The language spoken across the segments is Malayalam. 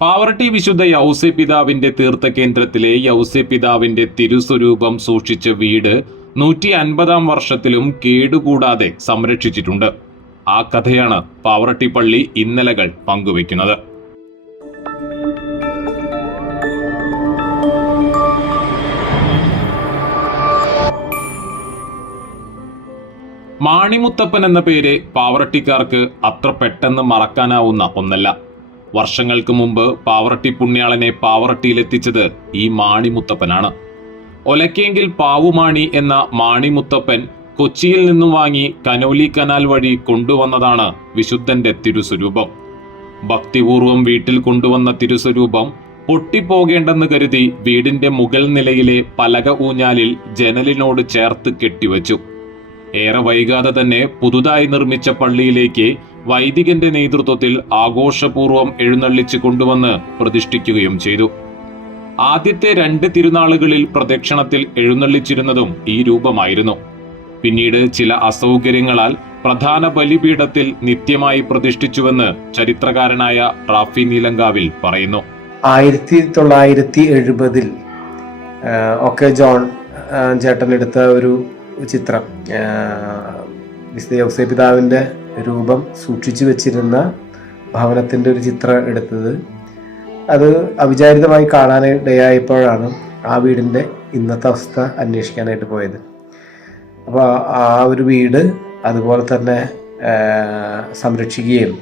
പാവറട്ടി വിശുദ്ധ യൗസേപ്പിതാവിന്റെ തീർത്ഥകേന്ദ്രത്തിലെ യൗസേപ്പിതാവിന്റെ തിരുസ്വരൂപം സൂക്ഷിച്ച വീട് 150-ാം വർഷത്തിലും കേടുകൂടാതെ സംരക്ഷിച്ചിട്ടുണ്ട്. ആ കഥയാണ് പാവറട്ടി പള്ളി ഇന്നലകൾ പങ്കുവയ്ക്കുന്നത്. മാണിമുത്തപ്പൻ എന്ന പേര് പാവറട്ടിക്കാർക്ക് അത്ര പെട്ടെന്ന് മറക്കാനാവുന്ന ഒന്നല്ല. വർഷങ്ങൾക്ക് മുമ്പ് പാവറട്ടി പുണ്യാളനെ പാവറട്ടിയിലെത്തിച്ചത് ഈ മാണിമുത്തപ്പനാണ്. ഒലക്കേങ്കിൽ പാവുമാണി എന്ന മാണിമുത്തപ്പൻ കൊച്ചിയിൽ നിന്നും വാങ്ങി കനോലി കനാൽ വഴി കൊണ്ടുവന്നതാണ് വിശുദ്ധന്റെ തിരുസ്വരൂപം. ഭക്തിപൂർവം വീട്ടിൽ കൊണ്ടുവന്ന തിരുസ്വരൂപം പൊട്ടിപ്പോകേണ്ടെന്ന് കരുതി വീടിന്റെ മുകൾ നിലയിലെ പലക ഊഞ്ഞാലിൽ ജനലിനോട് ചേർത്ത് കെട്ടിവച്ചു. ഏറെ വൈകാതെ തന്നെ പുതുതായി നിർമ്മിച്ച പള്ളിയിലേക്ക് വൈദികന്റെ നേതൃത്വത്തിൽ ആഘോഷപൂർവ്വം എഴുന്നള്ളിച്ച് കൊണ്ടുവന്ന് പ്രതിഷ്ഠിക്കുകയും ചെയ്തു. ആദ്യത്തെ 2 തിരുനാളുകളിൽ പ്രദക്ഷിണത്തിൽ എഴുന്നള്ളിച്ചിരുന്നതും ഈ രൂപമായിരുന്നു. പിന്നീട് ചില അസൗകര്യങ്ങളാൽ പ്രധാന ബലിപീഠത്തിൽ നിത്യമായി പ്രതിഷ്ഠിച്ചുവെന്ന് ചരിത്രകാരനായ റാഫി നീലങ്കാവിൽ പറയുന്നു. 1970-ൽ ഒക്കെ ജോൺ ചേട്ടൻ എടുത്ത ഒരു ചിത്രം, വിശുദ്ധ യൗസേപ്പിതാവിന്റെ രൂപം സൂക്ഷിച്ചു വെച്ചിരുന്ന ഭവനത്തിന്റെ ഒരു ചിത്രം എടുത്തത്. അത് അവിചാരിതമായി കാണാനിടയായപ്പോഴാണ് ആ വീടിന്റെ ഇന്നത്തെ അവസ്ഥ അന്വേഷിക്കാനായിട്ട് പോയത്. അപ്പോൾ ആ ഒരു വീട് അതുപോലെ തന്നെ സംരക്ഷിക്കുകയും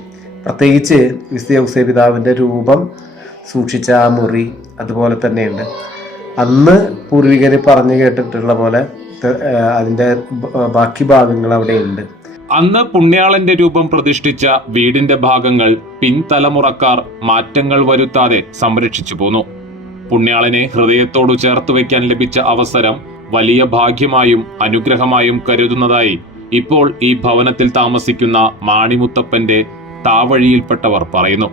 പ്രത്യേകിച്ച് വിശുദ്ധ യൗസേപ്പിതാവിന്റെ രൂപം സൂക്ഷിച്ച ആ മുറി അതുപോലെ തന്നെയുണ്ട്. അന്ന് പൂർവികർ പറഞ്ഞു കേട്ടിട്ടുള്ള പോലെ അതിന്റെ ബാക്കി ഭാഗങ്ങൾ അവിടെയുണ്ട്. അന്ന് പുണ്യാളന്റെ രൂപം പ്രതിഷ്ഠിച്ച വീടിന്റെ ഭാഗങ്ങൾ പിൻതലമുറക്കാർ മാറ്റങ്ങൾ വരുത്താതെ സംരക്ഷിച്ചു പോന്നു. പുണ്യാളനെ ഹൃദയത്തോടു ചേർത്ത് വയ്ക്കാൻ ലഭിച്ച അവസരം വലിയ ഭാഗ്യമായും അനുഗ്രഹമായും കരുതുന്നതായി ഇപ്പോൾ ഈ ഭവനത്തിൽ താമസിക്കുന്ന മാണിമുത്തപ്പന്റെ താവഴിയിൽപ്പെട്ടവർ പറയുന്നു.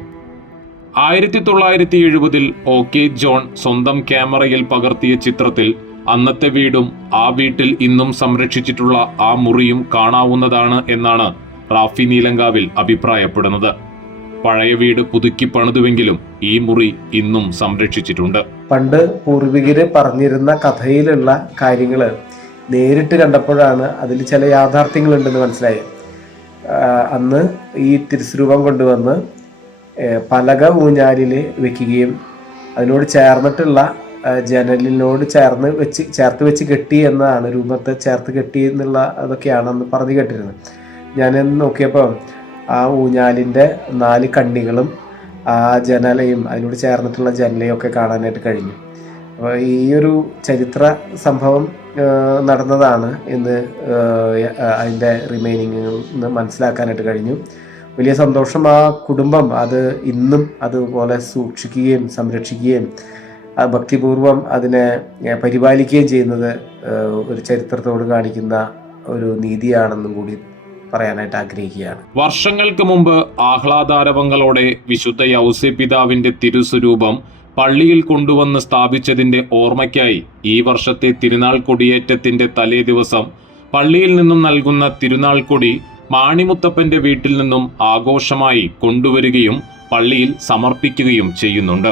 1970-ൽ OK ജോൺ സ്വന്തം ക്യാമറയിൽ പകർത്തിയ ചിത്രത്തിൽ അന്നത്തെ വീടും ആ വീട്ടിൽ ഇന്നും സംരക്ഷിച്ചിട്ടുള്ള ആ മുറിയും കാണാവുന്നതാണ് എന്നാണ് റാഫി നീലങ്കാവിൽ അഭിപ്രായപ്പെടുന്നത്. പഴയ വീട് പുതുക്കി പണിതുവെങ്കിലും ഈ മുറി ഇന്നും സംരക്ഷിച്ചിട്ടുണ്ട്. പണ്ട് പൂർവികര് പറഞ്ഞിരുന്ന കഥയിലുള്ള കാര്യങ്ങള് നേരിട്ട് കണ്ടപ്പോഴാണ് അതിൽ ചില യാഥാർത്ഥ്യങ്ങൾ ഉണ്ടെന്ന് മനസ്സിലായത്. അന്ന് ഈ തിരുസ്വരൂപം കൊണ്ടുവന്ന് പലക ഊഞ്ഞാലിൽ വെക്കുകയും അതിനോട് ചേർന്നിട്ടുള്ള ജനലിനോട് ചേർത്ത് വെച്ച് കെട്ടി എന്നാണ്, രൂപത്തെ ചേർത്ത് കെട്ടി എന്നുള്ള അതൊക്കെയാണ് അന്ന് പറഞ്ഞു കേട്ടിരുന്നത്. ഞാൻ നോക്കിയപ്പോൾ ആ ഊഞ്ഞാലിൻ്റെ 4 കണ്ണികളും ആ ജനലയും അതിനോട് ചേർന്നിട്ടുള്ള ജനലയും ഒക്കെ കാണാനായിട്ട് കഴിഞ്ഞു. അപ്പോൾ ഈ ഒരു ചരിത്ര സംഭവം നടന്നതാണ് എന്ന് അതിൻ്റെ റിമൈനിങ് മനസ്സിലാക്കാനായിട്ട് കഴിഞ്ഞു. വലിയ സന്തോഷം. ആ കുടുംബം അത് ഇന്നും അതുപോലെ സൂക്ഷിക്കുകയും സംരക്ഷിക്കുകയും ഭക്തിപൂർവം അതിനെ പരിപാലിക്കുകയും ചെയ്യുന്നത് ഒരു ചരിത്രത്തോട് കാണിക്കുന്ന ഒരു നീതിയാണെന്നും കൂടി പറയാനായിട്ട് ആഗ്രഹിക്കുകയാണ്. വർഷങ്ങൾക്ക് മുമ്പ് ആഹ്ലാദാരവങ്ങളോടെ വിശുദ്ധ യൗസേപ്പിതാവിന്റെ തിരുസ്വരൂപം പള്ളിയിൽ കൊണ്ടുവന്ന് സ്ഥാപിച്ചതിന്റെ ഓർമ്മയ്ക്കായി ഈ വർഷത്തെ തിരുനാൾ കൊടിയേറ്റത്തിന്റെ തലേ ദിവസം പള്ളിയിൽ നിന്നും നൽകുന്ന തിരുനാൾ കൊടി മാണിമുത്തപ്പന്റെ വീട്ടിൽ നിന്നും ആഘോഷമായി കൊണ്ടുവരികയും പള്ളിയിൽ സമർപ്പിക്കുകയും ചെയ്യുന്നുണ്ട്.